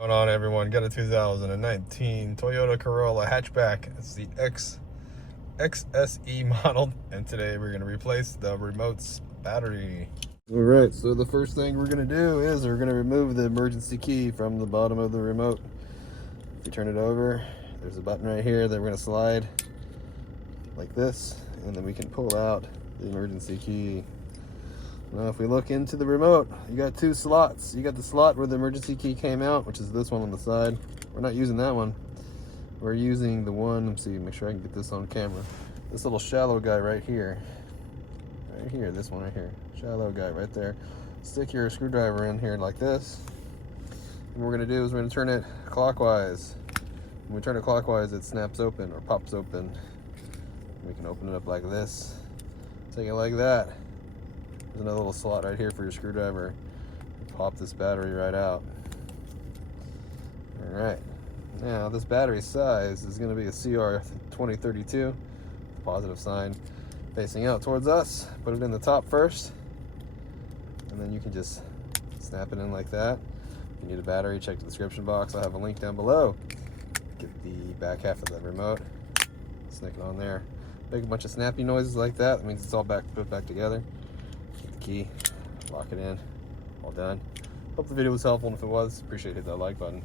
Going on, everyone? Got a 2019 Toyota Corolla hatchback. It's the XSE model, and today we're going to replace the remote's battery. All right, so the first thing we're going to do is we're going to remove the emergency key from the bottom of the remote. If you turn it over, there's a button right here that we're going to slide like this, and then we can pull out the emergency key. Now if we look into the remote, you got two slots. You got the slot where the emergency key came out, which is this one on the side. We're not using that one. We're using the one, let me see, make sure I can get this on camera. This little shallow guy right here. Right here, this one right here. Shallow guy right there. Stick your screwdriver in here like this. And what we're gonna do is we're gonna turn it clockwise. When we turn it clockwise, it snaps open or pops open. We can open it up like this. Take it like that. There's another little slot right here for your screwdriver. Pop this battery right out. All right. Now this battery size is going to be a CR2032, positive sign, facing out towards us. Put it in the top first, and then you can just snap it in like that. If you need a battery, check the description box. I'll have a link down below. Get the back half of the remote, stick it on there. Make a bunch of snappy noises like that. That means it's all put back together. Get the key, lock it in, all done. Hope the video was helpful, and if it was, appreciate it, hit that like button.